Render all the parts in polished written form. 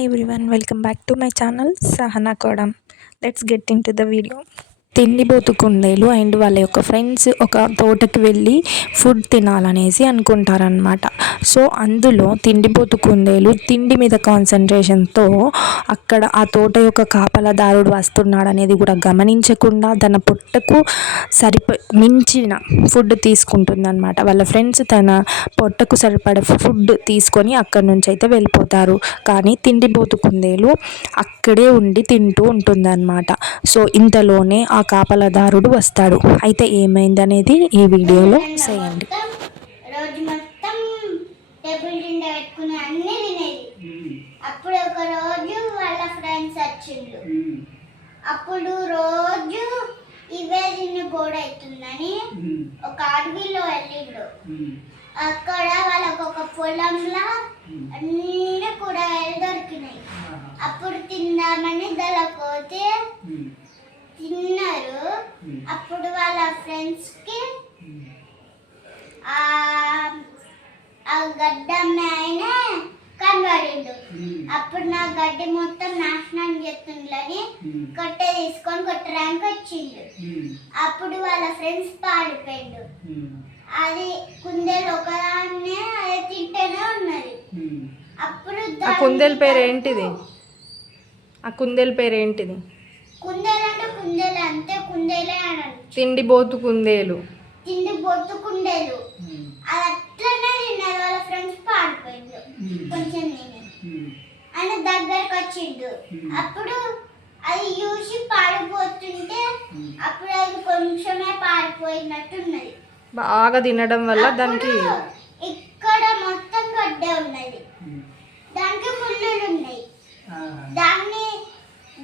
Hi everyone, welcome back to my channel Sahana Kodam. Let's get into the video. తిండిబోతు కుందేలు and వాళ్ళ యొక్క friends ఒక తోటకి వెళ్ళి ఫుడ్ తినాలనేసి అనుకుంటారనమాట. సో అందులో తిండిబోతు కుందేలు తిండి మీద కాన్సన్ట్రేషన్తో అక్కడ ఆ తోట యొక్క కాపలాదారుడు వస్తున్నాడు అనేది కూడా గమనించకుండా తన పొట్టకు మించిన ఫుడ్ తీసుకుంటుందన్నమాట. వాళ్ళ ఫ్రెండ్స్ తన పొట్టకు సరిపడే ఫుడ్ తీసుకొని అక్కడి నుంచి అయితే వెళ్ళిపోతారు. కానీ తిండిబోతు కుందేలు అక్కడే ఉండి తింటూ ఉంటుందన్నమాట. సో ఇంతలోనే ఆ కాపలాదారుడు వస్తాడు. అయితే ఏమైంది అనేది ఈ వీడియోలో చేయండి. రోజు మొత్తం టేబుల్ నిండా పెట్టుకుని అన్ని తినేది. అప్పుడు ఒక రోజు వాళ్ళ ఫ్రెండ్స్ వచ్చిండ్రు. అప్పుడు రోజు ఇవే తిని బోర్డు అవుతుందని ఒక అడవిలో వెళ్ళిండు. అక్కడ వాళ్ళకు ఒక పొలంలో అన్ని కూరగాయలు దొరికినాయి. అప్పుడు తిందామని దళకోతే తిన్నారు. అప్పుడు వాళ్ళ ఫ్రెండ్స్ కి ఆ గడ్డ ఆయన కనబడిండు. అప్పుడు నా గడ్డి మొత్తం నాశనం చేస్తుందని కొట్టే తీసుకొని కొట్టడానికి వచ్చిండు. అప్పుడు వాళ్ళ ఫ్రెండ్స్ పాడిపోయిండు. అది కుందేలు ఒకదాన్నే అది తింటేనే ఉన్నది. అప్పుడు ఆ కుందేలు పేరు ఏంటిది? ఆ కుందేలు పేరు ఏంటిది? కుందేలు అంటే కుందేలు అంతే, కుందేలే అనాలి. తిండిబోతు కుందేలు. తిండిబోతు కుందేలు అది అట్లనే తిన్నారు. వాళ్ళ ఫ్రెండ్స్ పాడిపోయిండు. కొంచెం తిని ఆయన దగ్గరకు వచ్చిండు. అప్పుడు అది చూసి పాడిపోతుంటే అప్పుడు అది కొంచెమే పాడిపోయినట్టున్నది. బాగా తినడం వల్ల దానికి ఇక్కడ మొత్తం గడ్డే ఉన్నది. దానికి ముళ్ళులు ఉన్నాయి.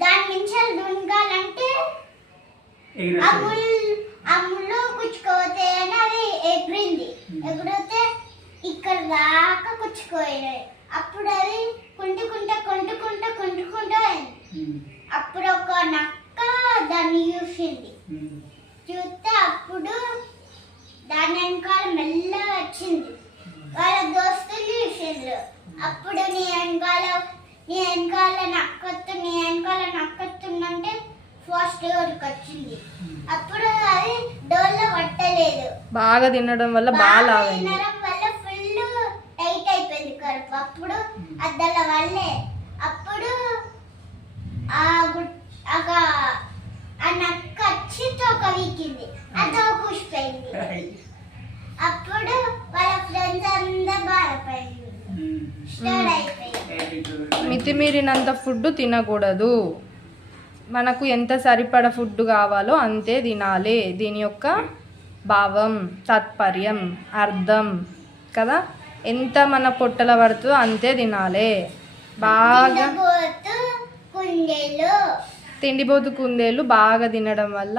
దాని నుంచి దుంగాలంటే ఆ ముళ్ళు కుచ్చుకోతే అని అది ఎగిరింది. ఎగిరితే ఇక్కడ దాకా కుచ్చుకోయాయి. అప్పుడు అది కుంటుకుంటా అప్పుడు ఒక నక్క దాన్ని చూసింది. చూస్తే అప్పుడు దాని వెనకాల మెల్లగా వచ్చింది. వాళ్ళ దోస్తులు చూసిండ్రు. అప్పుడు నీ వెనకాల నక్కతుందంటే ఫస్ట్ వచ్చింది. అప్పుడు అది డోర్లో పట్టలేదు. బాగా తినడం వల్ల బాగా తినడం వల్ల ఫుల్ టైట్ అయిపోయింది కడుపు. అప్పుడు అద్దల వల్లే అప్పుడు ఆ నక్క వచ్చి తోక వీకింది. ఆ తోక ఊసిపోయింది. అప్పుడు వాళ్ళ ఫ్రెండ్స్ అందరూ బాధపడింది. మితిమీరినంత ఫుడ్ తినకూడదు. మనకు ఎంత సరిపడ ఫుడ్ కావాలో అంతే తినాలి. దీని యొక్క భావం, తాత్పర్యం, అర్థం కదా. ఎంత మన పొట్టల పడుతుందో అంతే తినాలి. బాగా తిండిబోతు కుందేలు బాగా తినడం వల్ల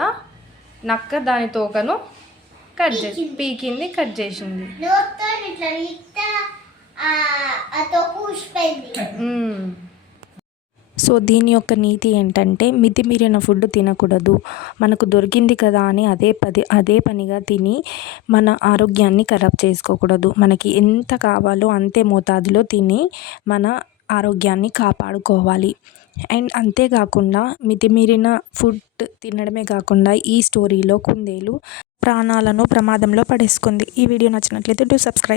నక్క దాని తోకను పీకింది, కట్ చేసింది. సో దీని యొక్క నీతి ఏంటంటే మితిమీరిన ఫుడ్ తినకూడదు. మనకు దొరికింది కదా అని అదే పనిగా తిని మన ఆరోగ్యాన్ని ఖరాబ్ చేసుకోకూడదు. మనకి ఎంత కావాలో అంతే మోతాదులో తిని మన ఆరోగ్యాన్ని కాపాడుకోవాలి. అండ్ అంతేకాకుండా మితిమీరిన ఫుడ్ తినడమే కాకుండా ఈ స్టోరీలో కుందేలు ప్రాణాలను ప్రమాదంలో పడేసుకుంది. ఈ వీడియో నచ్చినట్లయితే డూ సబ్స్క్రైబ్.